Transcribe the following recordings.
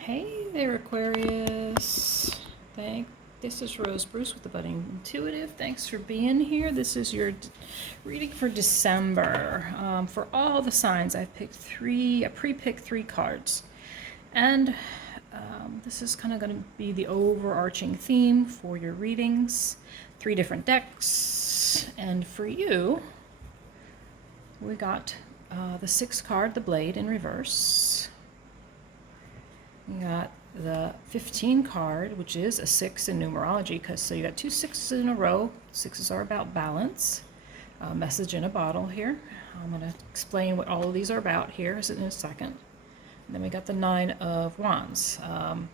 Hey there, Aquarius. This is Rose Bruce with the Budding Intuitive. Thanks for being here. This is your reading for December. For all the signs, I pre-picked three cards. And this is kind of going to be the overarching theme for your readings. 3 different decks. And for you, we got the 6th card, the Blade, in reverse. You got the 15 card, which is a 6 in numerology, so you got 2 6s in a row. 6s are about balance. Message in a bottle here. I'm going to explain what all of these are about here in a second. And then we got the 9 of Wands.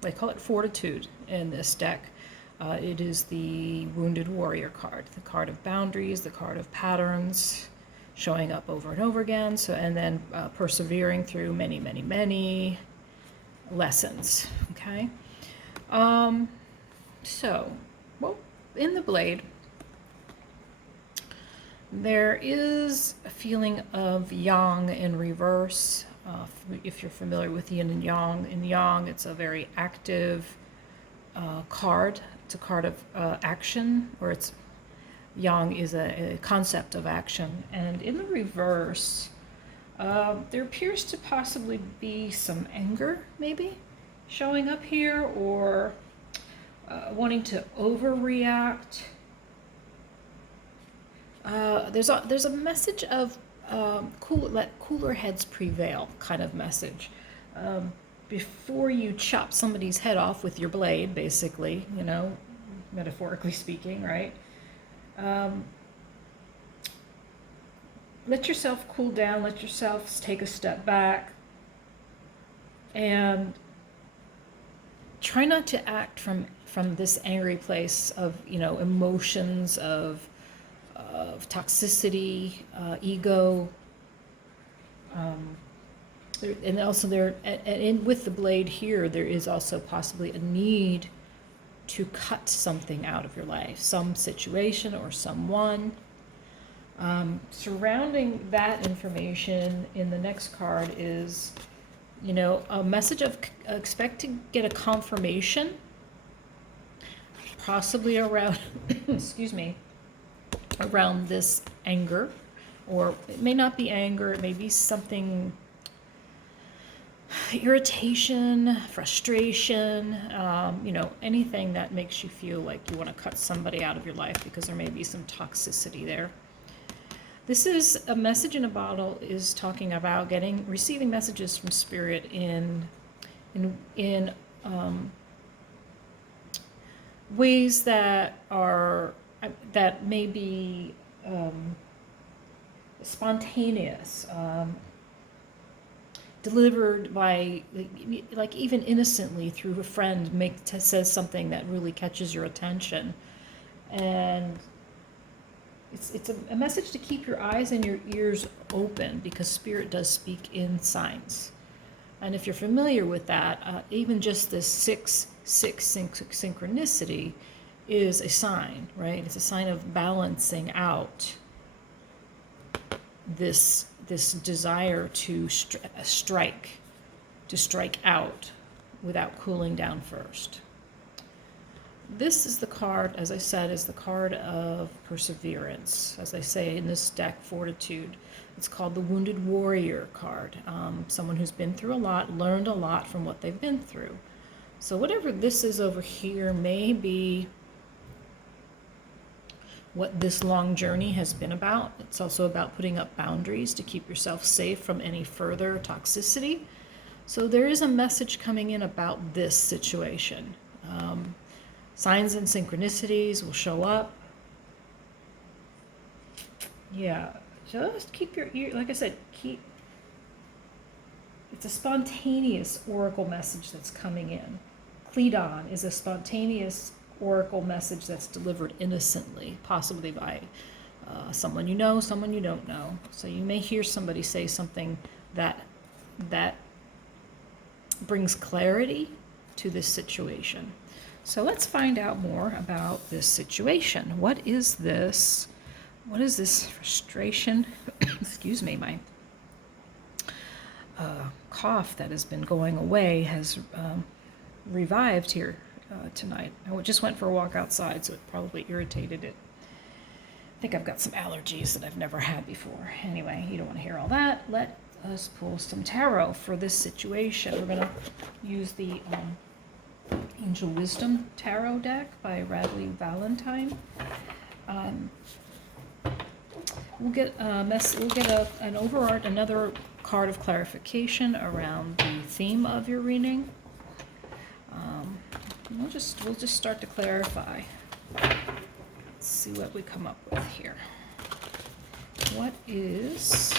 They call it Fortitude in this deck. It is the Wounded Warrior card, the card of boundaries, the card of patterns, showing up over and over again. And then persevering through many lessons. Okay. In the Blade, there is a feeling of yang in reverse. If you're familiar with yin and yang, in yang, it's a very active card. It's a card of action, or yang is a concept of action. And in the reverse, there appears to possibly be some anger, maybe, showing up here, or wanting to overreact. There's a message of let cooler heads prevail kind of message. Before you chop somebody's head off with your blade, basically, metaphorically speaking, right? Let yourself cool down, let yourself take a step back, and try not to act from this angry place of, emotions of toxicity, ego, and also with the blade here, there is also possibly a need to cut something out of your life, some situation or someone. Surrounding that information in the next card is, a message of expect to get a confirmation, possibly around, excuse me, around this anger, or it may not be anger, it may be something, irritation, frustration, anything that makes you feel like you want to cut somebody out of your life because there may be some toxicity there. This is a message in a bottle, is talking about receiving messages from Spirit in ways that may be spontaneous, delivered by, like even innocently through a friend, says something that really catches your attention, and it's a message to keep your eyes and your ears open, because Spirit does speak in signs. And if you're familiar with that, even just this 6 synchronicity is a sign, right? It's a sign of balancing out this desire to strike out without cooling down first. This is the card, as I said, is the card of perseverance. As I say in this deck, Fortitude. It's called the Wounded Warrior card. Someone who's been through a lot, learned a lot from what they've been through. So whatever this is over here may be what this long journey has been about. It's also about putting up boundaries to keep yourself safe from any further toxicity. So there is a message coming in about this situation. Signs and synchronicities will show up. Yeah, just keep your ear, like I said, it's a spontaneous oracle message that's coming in. Cledon is a spontaneous oracle message that's delivered innocently, possibly by someone you know, someone you don't know. So you may hear somebody say something that brings clarity to this situation. So let's find out more about this situation. What is this? What is this frustration? Excuse me, my cough that has been going away has revived here tonight. I just went for a walk outside, so it probably irritated it. I think I've got some allergies that I've never had before. Anyway, you don't want to hear all that. Let us pull some tarot for this situation. We're going to use the Angel Wisdom Tarot deck by Radley Valentine. We'll get another card of clarification around the theme of your reading. We'll just start to clarify. Let's see what we come up with here. What is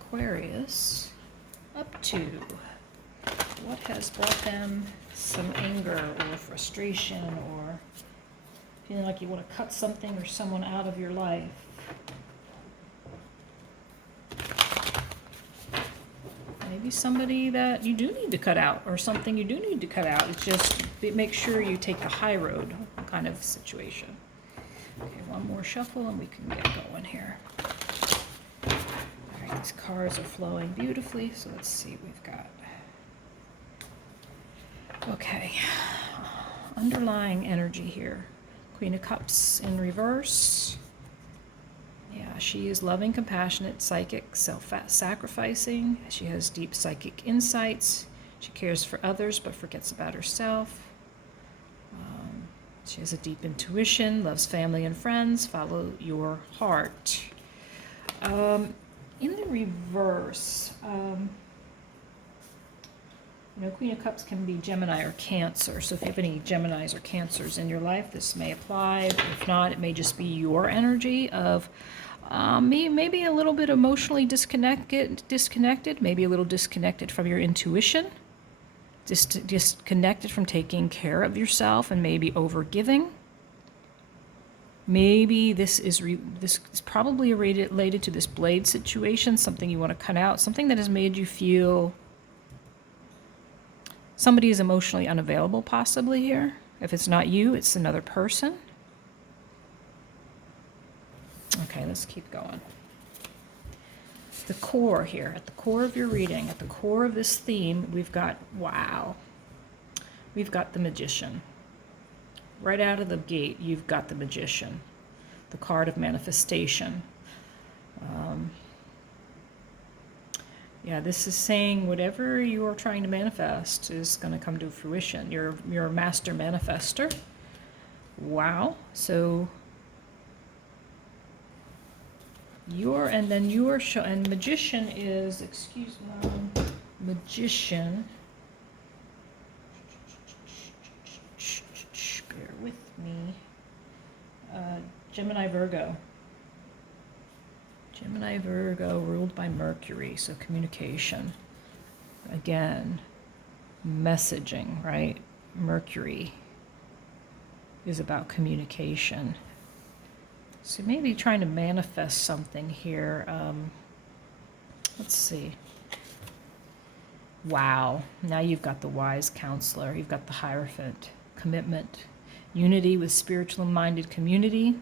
Aquarius up to? What has brought them some anger or frustration or feeling like you want to cut something or someone out of your life? Maybe somebody that you do need to cut out or something you do need to cut out. It's just make sure you take the high road kind of situation. Okay, one more shuffle and we can get going here. All right, these cards are flowing beautifully, so let's see what we've got. Okay, underlying energy here. Queen of Cups in reverse. Yeah, she is loving, compassionate, psychic, self-sacrificing. She has deep psychic insights. She cares for others but forgets about herself. She has a deep intuition, loves family and friends. Follow your heart. In the reverse, Queen of Cups can be Gemini or Cancer. So if you have any Geminis or Cancers in your life, this may apply. If not, it may just be your energy of maybe a little bit emotionally disconnected, maybe a little disconnected from your intuition, disconnected from taking care of yourself and maybe overgiving. Maybe this is probably related to this blade situation, something you want to cut out, something that has made you feel somebody is emotionally unavailable possibly here. If it's not you, it's another person. Okay, let's keep going. The core here, at the core of your reading, at the core of this theme, we've got, wow, we've got the Magician. Right out of the gate, you've got the Magician, the card of manifestation. Yeah, this is saying whatever you are trying to manifest is going to come to fruition. You're a master manifester. Wow. So and Magician is, Magician. Bear with me. Gemini Virgo. Gemini Virgo ruled by Mercury, so communication. Again, messaging, right? Mercury is about communication. So maybe trying to manifest something here. Let's see. Wow. Now you've got the wise counselor. You've got the Hierophant. Commitment. Unity with spiritual-minded community.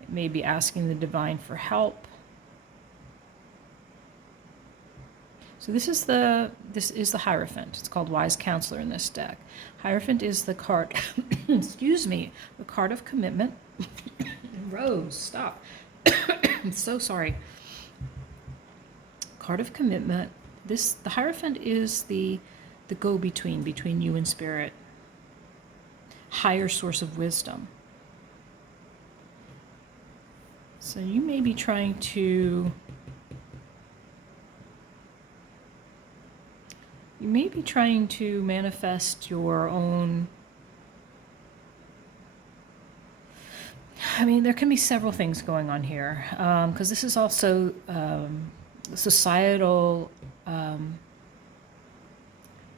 It may be asking the divine for help. So this is the Hierophant. It's called Wise Counselor in this deck. Hierophant is the card, excuse me, the card of commitment. Rose, stop. I'm so sorry. Card of commitment. The Hierophant is the go-between between you and spirit. Higher source of wisdom. So you may be trying to manifest your own. I mean, there can be several things going on here, because this is also societal,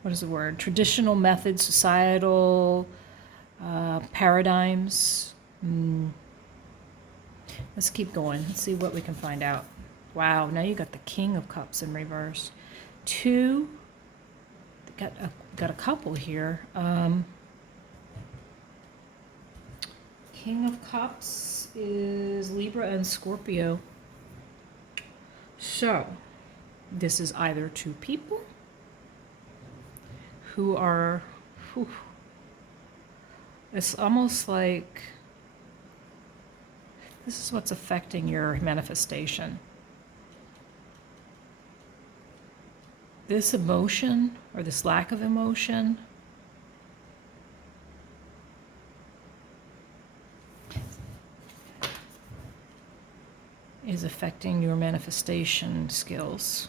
what is the word? Traditional methods, societal paradigms. Let's keep going. Let's see what we can find out. Wow, now you got the King of Cups in reverse. Got a couple here. King of Cups is Libra and Scorpio. So, this is either two people who are whew, it's almost like this is what's affecting your manifestation. This emotion, or this lack of emotion, is affecting your manifestation skills.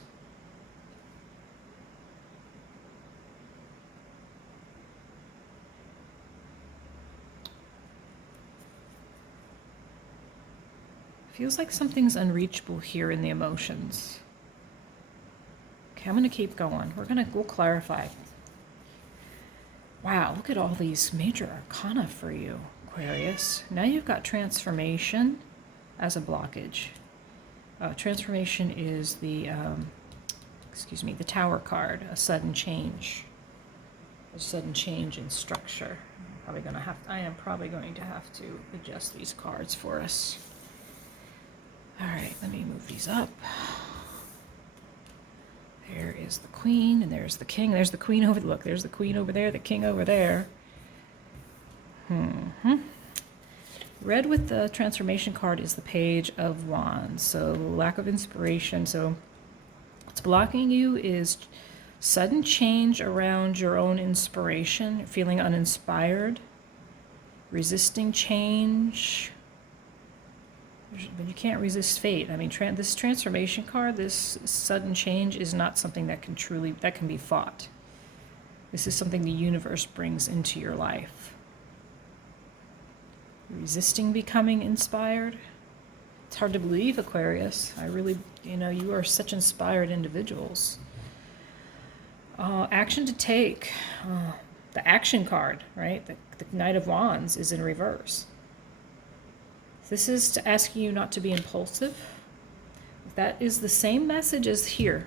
Feels like something's unreachable here in the emotions. Okay, I'm going to keep going. We'll clarify. Wow, look at all these major arcana for you, Aquarius. Now you've got transformation as a blockage. Transformation is the, the Tower card, a sudden change. A sudden change in structure. I am probably going to have to adjust these cards for us. All right, let me move these up. There is the Queen, and there's the King. There's the Queen over. Look, there's the Queen over there, the King over there. Red with the transformation card is the Page of Wands. So lack of inspiration. So what's blocking you is sudden change around your own inspiration, feeling uninspired, resisting change. But you can't resist fate. I mean, this transformation card, this sudden change is not something that can be fought. This is something the universe brings into your life. Resisting becoming inspired. It's hard to believe, Aquarius. I really, you are such inspired individuals. Action to take. The action card, right? The Knight of Wands is in reverse. This is to asking you not to be impulsive. That is the same message as here.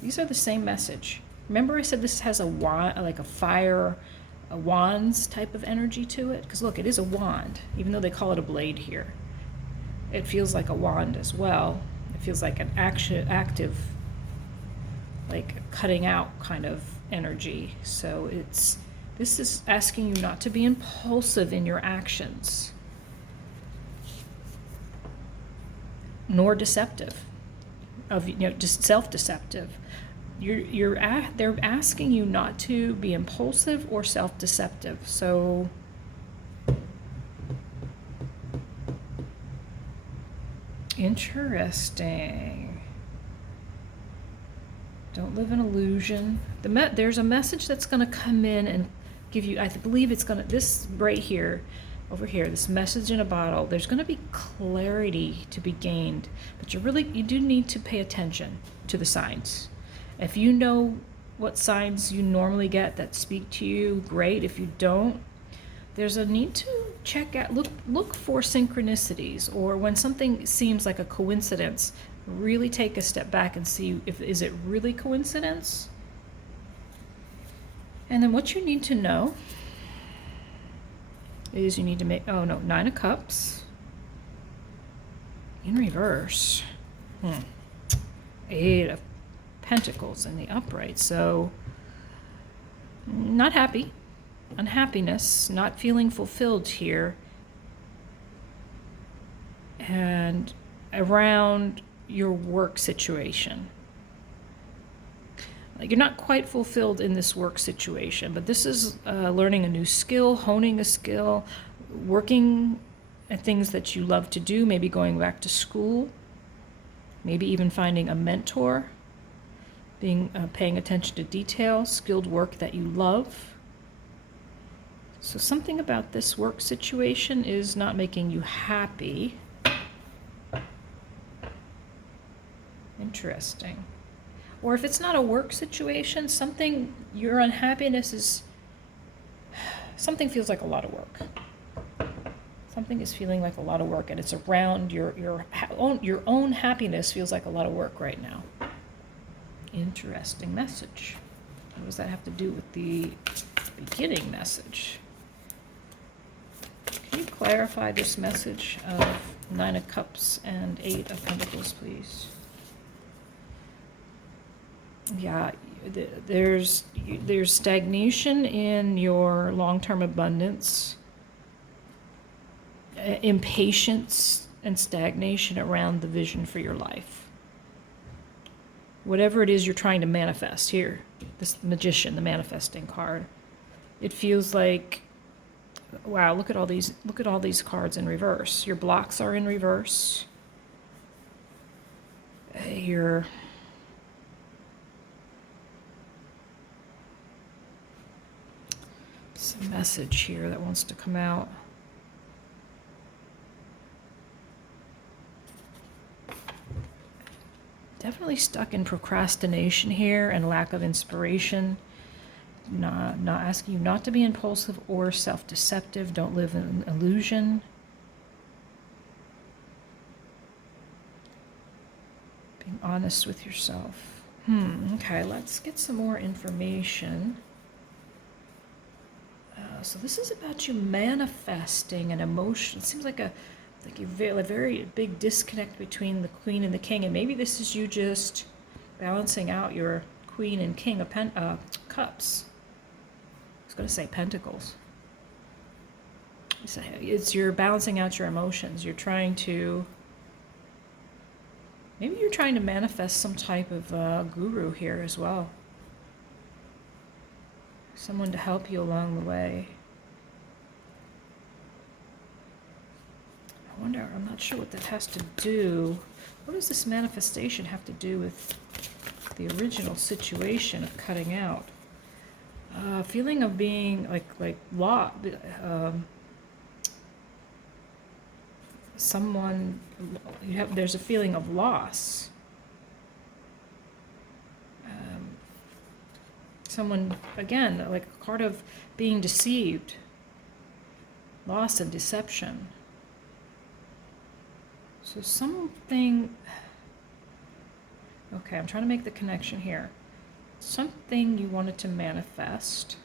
These are the same message. Remember I said this has a wand, like a wands type of energy to it? Because look, it is a wand, even though they call it a blade here. It feels like a wand as well. It feels like an active, like cutting out kind of energy. So this is asking you not to be impulsive in your actions. Nor deceptive, just self-deceptive. They're asking you not to be impulsive or self-deceptive. So interesting. Don't live in illusion. There's a message that's going to come in and give you. I believe it's going to. This right here. Over here, this message in a bottle, there's going to be clarity to be gained, but you do need to pay attention to the signs. If you know what signs you normally get that speak to you, great. If you don't, there's a need to check out, look for synchronicities, or when something seems like a coincidence, really take a step back and see is it really coincidence? And then what you need to know is you need to make, Nine of Cups in reverse. 8 of Pentacles in the upright. So not happy, unhappiness, not feeling fulfilled here. And around your work situation. You're not quite fulfilled in this work situation, but this is learning a new skill, honing a skill, working at things that you love to do, maybe going back to school, maybe even finding a mentor, paying attention to detail, skilled work that you love. So something about this work situation is not making you happy. Interesting. Or if it's not a work situation, your unhappiness is, something feels like a lot of work. Something is feeling like a lot of work, and it's around your own happiness feels like a lot of work right now. Interesting message. What does that have to do with the beginning message? Can you clarify this message of 9 of Cups and 8 of Pentacles, please? Yeah, There's stagnation in your long-term abundance, impatience and stagnation around the vision for your life. Whatever it is you're trying to manifest here, this Magician, the manifesting card, it feels like, wow, look at all these cards in reverse. Your blocks are in reverse. Your some message here that wants to come out. Definitely stuck in procrastination here and lack of inspiration. Not asking you not to be impulsive or self-deceptive. Don't live in illusion. Being honest with yourself. Okay, let's get some more information. So this is about you manifesting an emotion. It seems like a very big disconnect between the Queen and the King, and maybe this is you just balancing out your Queen and King of Cups. I was going to say Pentacles. You're balancing out your emotions. You're trying to, maybe you're trying to manifest some type of guru here as well. Someone to help you along the way. I wonder, I'm not sure what that has to do. What does this manifestation have to do with the original situation of cutting out? Feeling of being like lost. Someone, there's a feeling of loss. Someone, again, like a card of being deceived, loss and deception. So something, okay, I'm trying to make the connection here. Something you wanted to manifest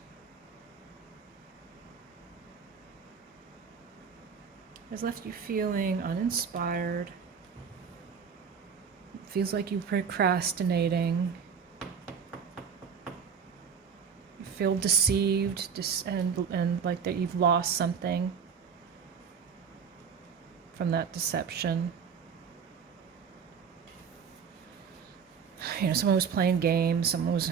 has left you feeling uninspired. It feels like you're procrastinating. Feel deceived and like that you've lost something from that deception. You know, someone was playing games, someone was...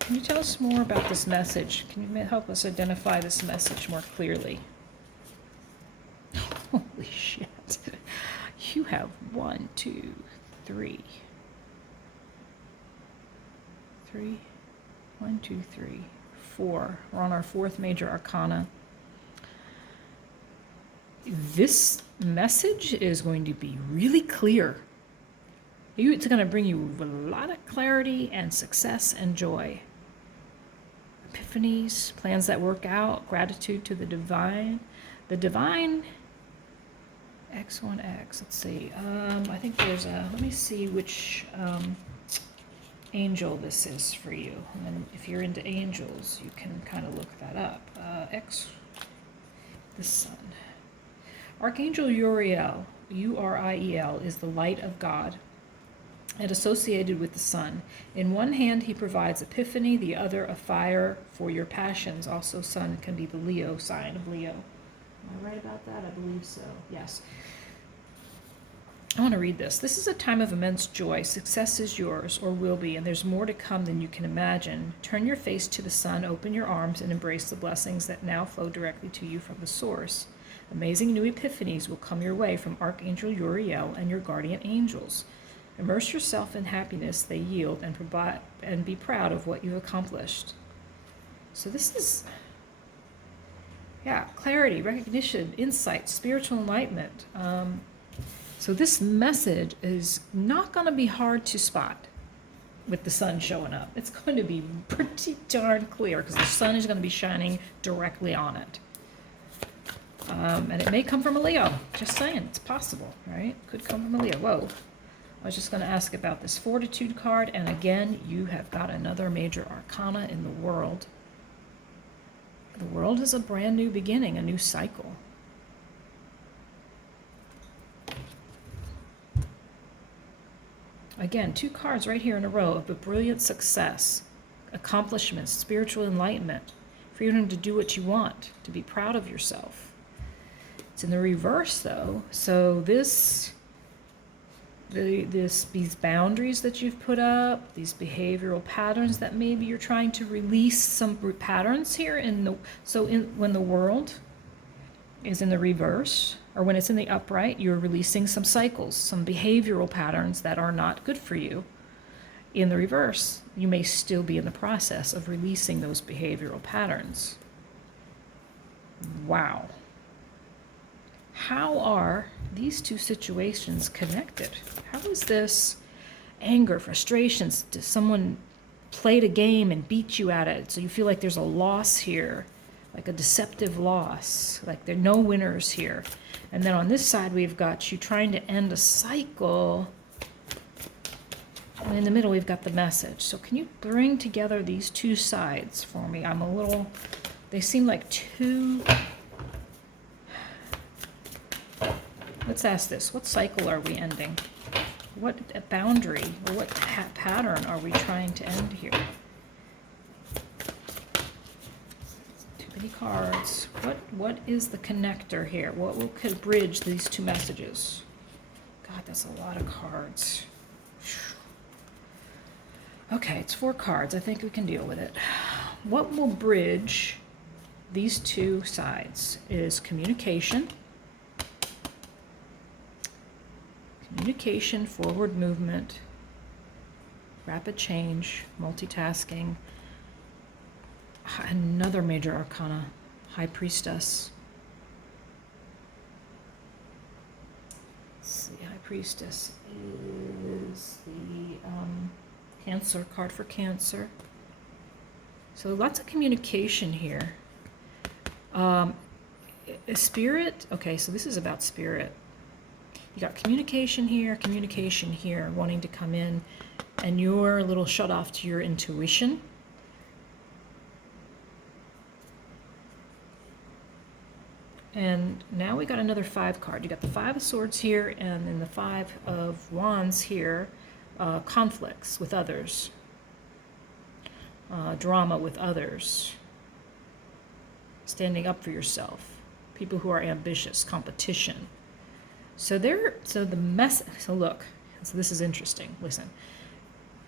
Can you tell us more about this message? Can you help us identify this message more clearly? Holy shit. You have 1, 2, 3. 3, 1, 2, 3, 4. We're on our 4th major arcana. This message is going to be really clear. It's going to bring you a lot of clarity and success and joy. Epiphanies, plans that work out, gratitude to the divine. The divine X1X. Let's see. I think there's a, let me see which angel this is for you. And then if you're into angels, you can kind of look that up. The sun. Archangel Uriel, Uriel, is the light of God and associated with the sun. In one hand, he provides epiphany, the other a fire for your passions. Also, sun can be the Leo sign of Leo. Am I right about that? I believe so. Yes. I want to read this. This is a time of immense joy. Success is yours, or will be, and there's more to come than you can imagine. Turn your face to the sun, open your arms, and embrace the blessings that now flow directly to you from the source. Amazing new epiphanies will come your way from Archangel Uriel and your guardian angels. Immerse yourself in happiness they yield and provide, and be proud of what you've accomplished. So this is, clarity, recognition, insight, spiritual enlightenment. So this message is not going to be hard to spot with the sun showing up. It's going to be pretty darn clear because the sun is going to be shining directly on it. And it may come from a Leo. Just saying, it's possible, right? Could come from a Leo. Whoa. I was just going to ask about this Fortitude card. And again, you have got another major arcana in the world. The world is a brand new beginning, a new cycle. Again, 2 cards right here in a row of a brilliant success, accomplishments, spiritual enlightenment, freedom to do what you want, to be proud of yourself. It's in the reverse though. So these boundaries that you've put up, these behavioral patterns that maybe you're trying to release some patterns here when the world is in the reverse, or when it's in the upright, you're releasing some cycles, some behavioral patterns that are not good for you. In the reverse, you may still be in the process of releasing those behavioral patterns. Wow. How are these 2 situations connected? How is this anger, frustrations? Does someone played a game and beat you at it, so you feel like there's a loss here, like a deceptive loss, like there are no winners here? And then on this side, we've got you trying to end a cycle. And in the middle, we've got the message. So can you bring together these 2 sides for me? They seem like 2. Let's ask this. What cycle are we ending? What boundary or what pattern are we trying to end here? Too many cards. What is the connector here? What could bridge these 2 messages? God, that's a lot of cards. Okay, it's 4 cards. I think we can deal with it. What will bridge these 2 sides is communication. Communication, forward movement, rapid change, multitasking. Another major arcana, High Priestess. Let's see, High Priestess is the Cancer card for Cancer. So lots of communication here. Spirit, okay, so this is about spirit. You got communication here, wanting to come in, and you're a little shut off to your intuition. And now we got another 5 card. You got the 5 of Swords here, and then the 5 of Wands here. Conflicts with others, drama with others, standing up for yourself, people who are ambitious, competition. So look, so this is interesting. Listen,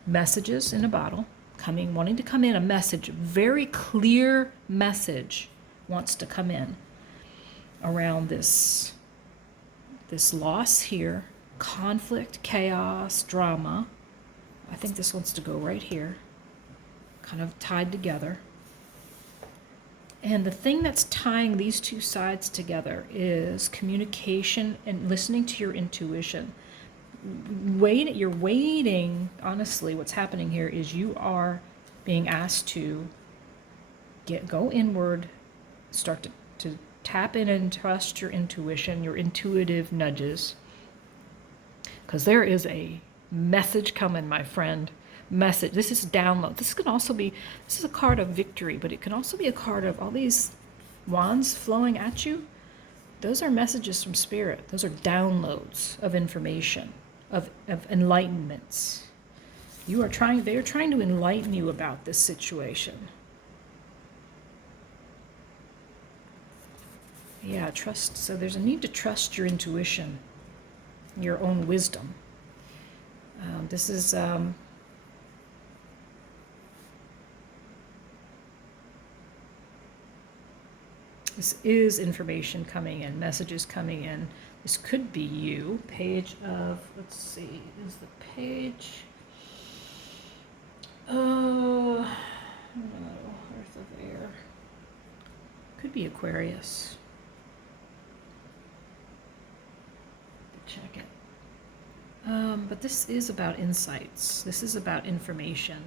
messages in a bottle, wanting to come in, a message, very clear message wants to come in around this loss here, conflict, chaos, drama. I think this wants to go right here, kind of tied together. And the thing that's tying these 2 sides together is communication and listening to your intuition. You're waiting. Honestly, what's happening here is you are being asked to go inward, start to tap in and trust your intuition, your intuitive nudges. Because there is a message coming, my friend. Message. This is download. This is a card of victory, but it can also be a card of all these wands flowing at you. Those are messages from spirit. Those are downloads of information, of enlightenments. They are trying to enlighten you about this situation. Yeah, trust. So there's a need to trust your intuition, your own wisdom. This is information coming in, messages coming in. This could be you. Page of, let's see, is the page? No, Earth of Air. Could be Aquarius. Check it. But this is about insights. This is about information.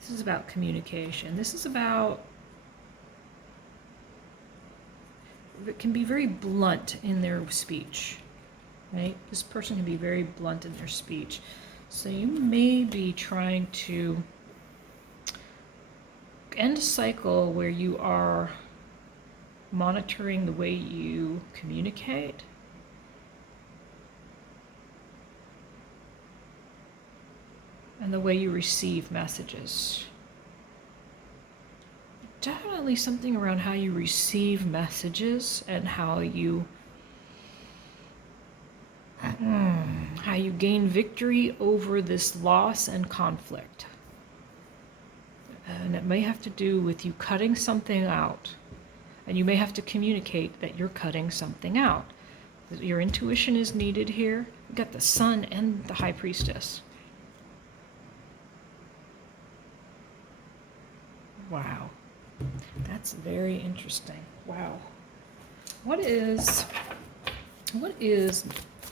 This is about communication. This is about, it can be very blunt in their speech, right? This person can be very blunt in their speech. So you may be trying to end a cycle where you are monitoring the way you communicate. and the way you receive messages. Definitely something around how you receive messages and how you gain victory over this loss and conflict. And it may have to do with you cutting something out. And you may have to communicate that you're cutting something out. Your intuition is needed here. You've got the Sun and the High Priestess. Wow. That's very interesting. Wow. What is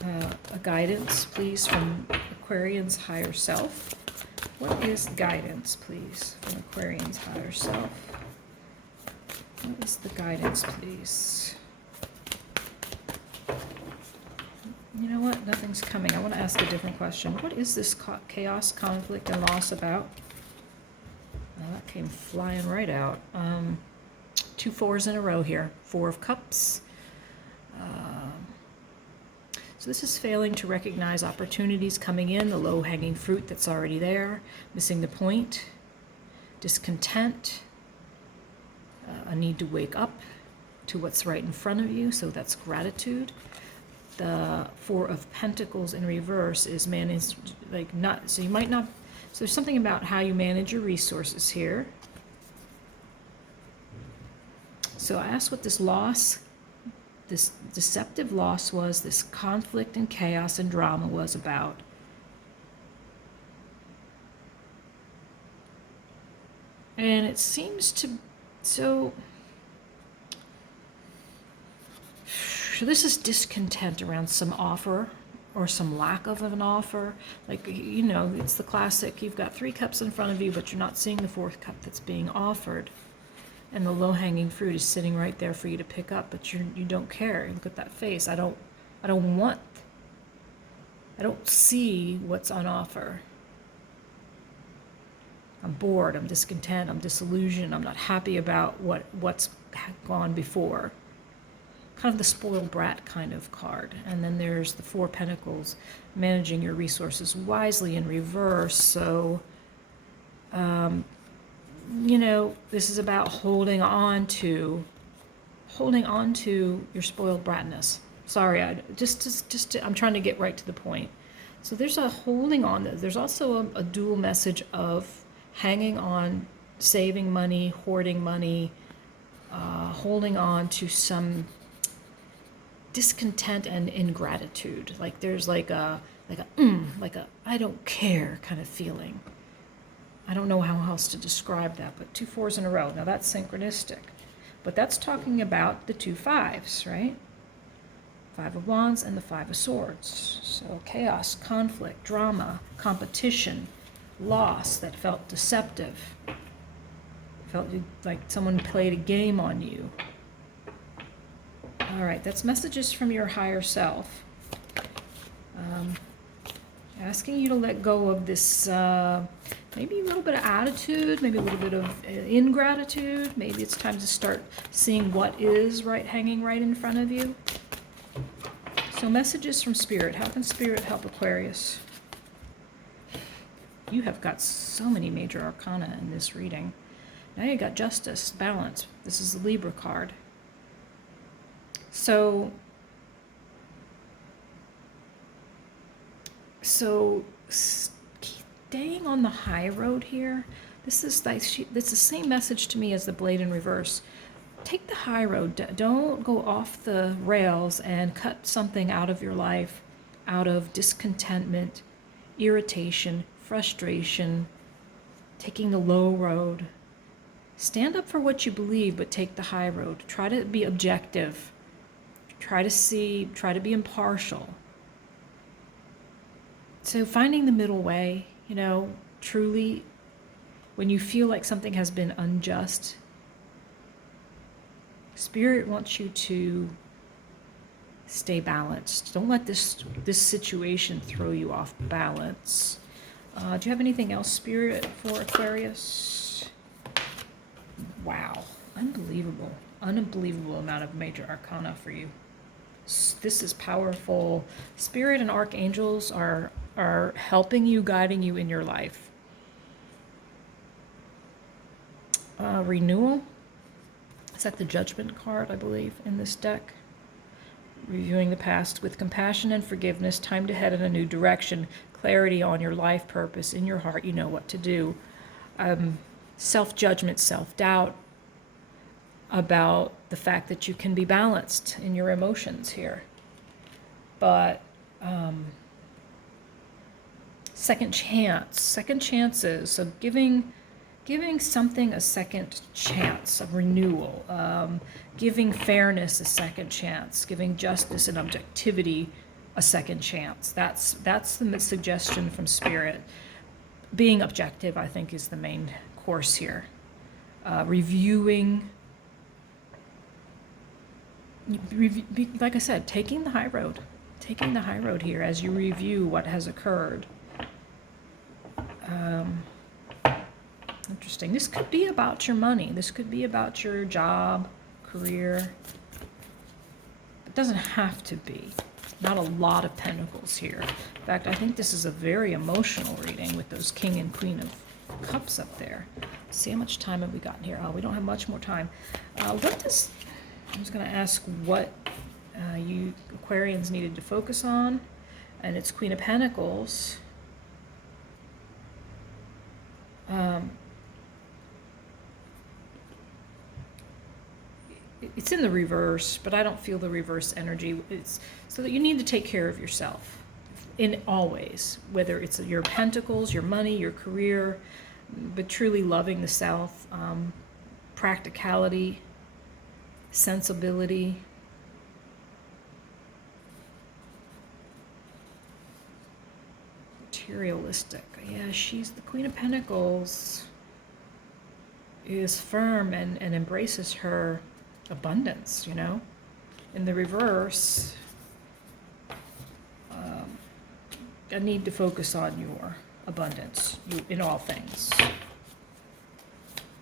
a guidance, please, from Aquarian's higher self? What is guidance, please, from Aquarian's higher self? What is the guidance, please? You know what? Nothing's coming. I want to ask a different question. What is this chaos, conflict, and loss about? Well, that came flying right out. 2 4s in a row here. 4 of Cups. So this is failing to recognize opportunities coming in, the low-hanging fruit that's already there, missing the point, discontent, a need to wake up to what's right in front of you, so that's gratitude. The 4 of Pentacles in reverse is so you might not, so there's something about how you manage your resources here. So I asked what this loss, this deceptive loss was, this conflict and chaos and drama was about. And it seems to, so this is discontent around some offer or some lack of an offer. Like, you know, it's the classic, you've got 3 cups in front of you, but you're not seeing the 4th cup that's being offered. And the low-hanging fruit is sitting right there for you to pick up, but you don't care. Look at that face. I don't see what's on offer. I'm bored, I'm discontent, I'm disillusioned, I'm not happy about what's gone before. Kind of the spoiled brat kind of card. And then there's the 4 Pentacles, managing your resources wisely in reverse. So, you know, this is about holding on to your spoiled bratness. Sorry, I'm trying to get right to the point. So there's a holding on. There's also a dual message of hanging on, saving money, hoarding money, holding on to some discontent and ingratitude. Like there's like a I don't care kind of feeling. I don't know how else to describe that, but 2 4s in a row. Now that's synchronistic. But that's talking about the 2 5s, right? 5 of Wands and the 5 of Swords. So chaos, conflict, drama, competition, loss that felt deceptive. Felt like someone played a game on you. All right, that's messages from your higher self. Asking you to let go of this, maybe a little bit of attitude, maybe a little bit of ingratitude. Maybe it's time to start seeing what is hanging right in front of you. So messages from Spirit. How can Spirit help Aquarius? You have got so many major arcana in this reading. Now you got Justice, Balance. This is the Libra card. So staying on the high road here, this is the same message to me as the Blade in reverse. Take the high road. Don't go off the rails and cut something out of your life out of discontentment, irritation, frustration, taking the low road. Stand up for what you believe, but take the high road. Try to be objective. Try to be impartial. So finding the middle way, you know, truly, when you feel like something has been unjust, Spirit wants you to stay balanced. Don't let this situation throw you off balance. Do you have anything else, Spirit, for Aquarius? Wow, unbelievable amount of major arcana for you. This is powerful. Spirit and archangels are helping you, guiding you in your life. renewal. Is that the Judgment card, I believe, in this deck? Reviewing the past with compassion and forgiveness, time to head in a new direction, clarity on your life purpose, in your heart, you know what to do. Self-judgment, self-doubt about the fact that you can be balanced in your emotions here. But second chances, so giving something a second chance, a renewal, giving fairness a second chance, giving justice and objectivity a second chance. That's the suggestion from Spirit. Being objective, I think, is the main course here. Reviewing, like I said, taking the high road here as you review what has occurred. Interesting. This could be about your money. This could be about your job, career. It doesn't have to be. Not a lot of pentacles here. In fact, I think this is a very emotional reading with those King and Queen of Cups up there. Let's see, how much time have we gotten here? Oh, we don't have much more time. I was going to ask what you Aquarians needed to focus on, and it's Queen of Pentacles. It's in the reverse, but I don't feel the reverse energy. It's so that you need to take care of yourself in all ways, whether it's your pentacles, your money, your career, but truly loving the self, practicality, sensibility. Materialistic. Yeah, she's the Queen of Pentacles, is firm and embraces her abundance, you know. In the reverse, I need to focus on your abundance in all things.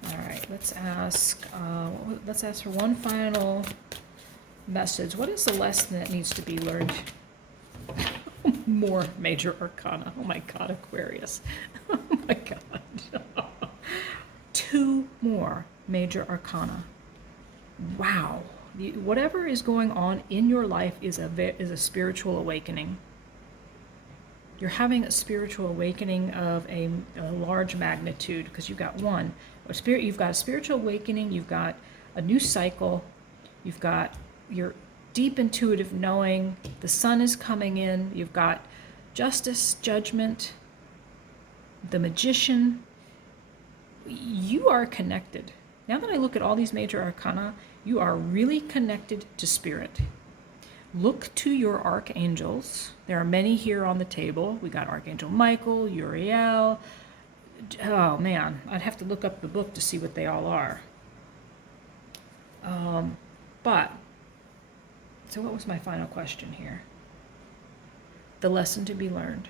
All right, let's ask for one final message. What is the lesson that needs to be learned? More major arcana. Oh my God, Aquarius. Oh my God. 2 more major arcana. Wow. Whatever is going on in your life is a spiritual awakening. You're having a spiritual awakening of a large magnitude, because you've got you've got a spiritual awakening, you've got a new cycle, you've got your deep intuitive knowing, the sun is coming in, you've got justice, judgment, the Magician. You are connected. Now that I look at all these major arcana, you are really connected to Spirit. Look to your archangels. There are many here on the table. We got Archangel Michael, Uriel. Oh man, I'd have to look up the book to see what they all are. So what was my final question here? The lesson to be learned.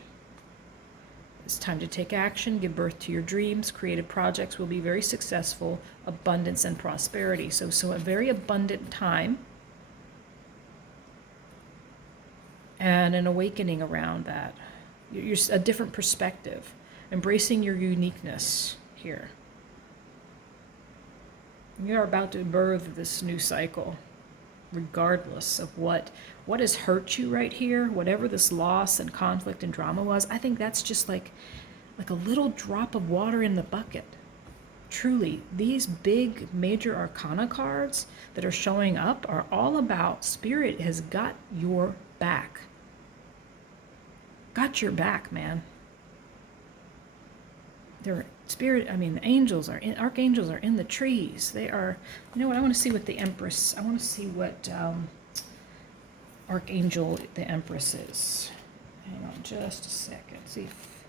It's time to take action, give birth to your dreams. Creative projects will be very successful. Abundance and prosperity. So a very abundant time. And an awakening around that. You're a different perspective. Embracing your uniqueness here. You're about to birth this new cycle, regardless of what has hurt you right here, whatever this loss and conflict and drama was. I think that's just like a little drop of water in the bucket. Truly, these big major arcana cards that are showing up are all about Spirit has got your back. Got your back, man. The angels are in, archangels are in the trees. They are, you know what, I want to see what the Empress, I want to see what Archangel the Empress is. Hang on just a second. See if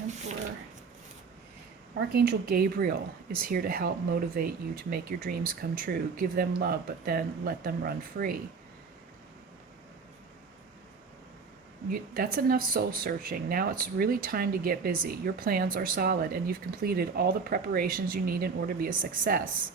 Emperor. Archangel Gabriel is here to help motivate you to make your dreams come true. Give them love, but then let them run free. That's enough soul searching. Now it's really time to get busy. Your plans are solid, and you've completed all the preparations you need in order to be a success.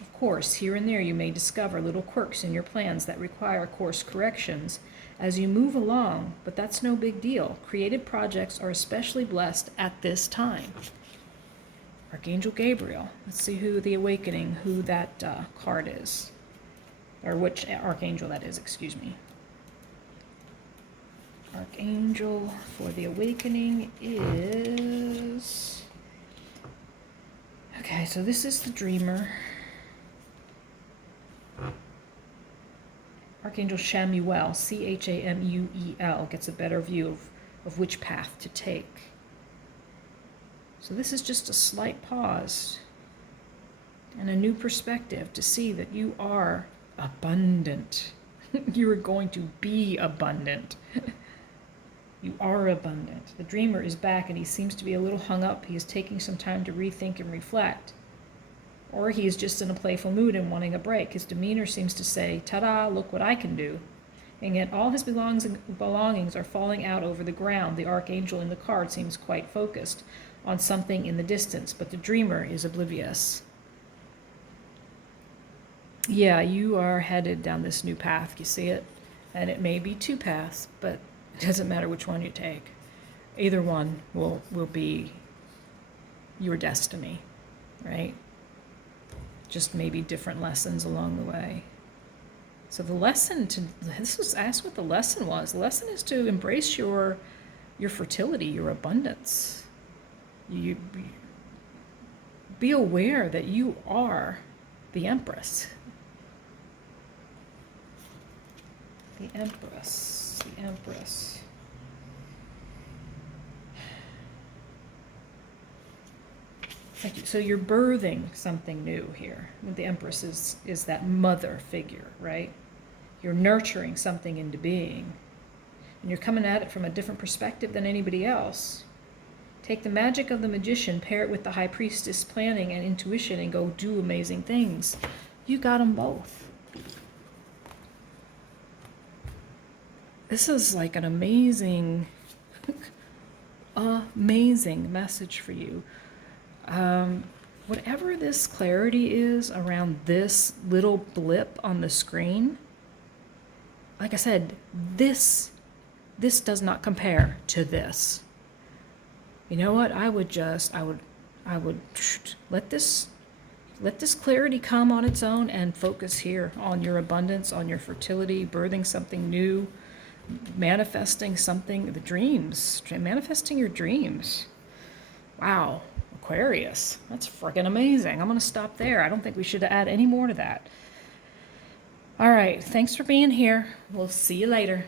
Of course, here and there you may discover little quirks in your plans that require course corrections as you move along, but that's no big deal. Creative projects are especially blessed at this time. Archangel Gabriel. Let's see who the awakening, who that card is. Or which archangel that is, excuse me. Archangel for the awakening is... Okay, so this is the dreamer. Archangel Chamuel, Chamuel, gets a better view of which path to take. So this is just a slight pause and a new perspective to see that you are abundant. You are going to be abundant. You are abundant. The dreamer is back and he seems to be a little hung up. He is taking some time to rethink and reflect. Or he is just in a playful mood and wanting a break. His demeanor seems to say, ta-da, look what I can do. And yet all his belongings are falling out over the ground. The archangel in the card seems quite focused on something in the distance, but the dreamer is oblivious. Yeah, you are headed down this new path, you see it? And it may be two paths, but it doesn't matter which one you take. Either one will be your destiny, right? Just maybe different lessons along the way. So the lesson ask what the lesson was. The lesson is to embrace your fertility, your abundance. You be aware that you are the Empress. The Empress. The Empress. So you're birthing something new here. The Empress is that mother figure, right? You're nurturing something into being. And you're coming at it from a different perspective than anybody else. Take the magic of the magician, pair it with the high priestess planning and intuition, and go do amazing things. You got them both. This is like an amazing, amazing message for you. Whatever this clarity is around this little blip on the screen, like I said, this does not compare to this. You know what? I would let this clarity come on its own and focus here on your abundance, on your fertility, birthing something new, manifesting something, the dreams, manifesting your dreams. Wow, Aquarius, that's freaking amazing. I'm going to stop there. I don't think we should add any more to that. All right, thanks for being here. We'll see you later.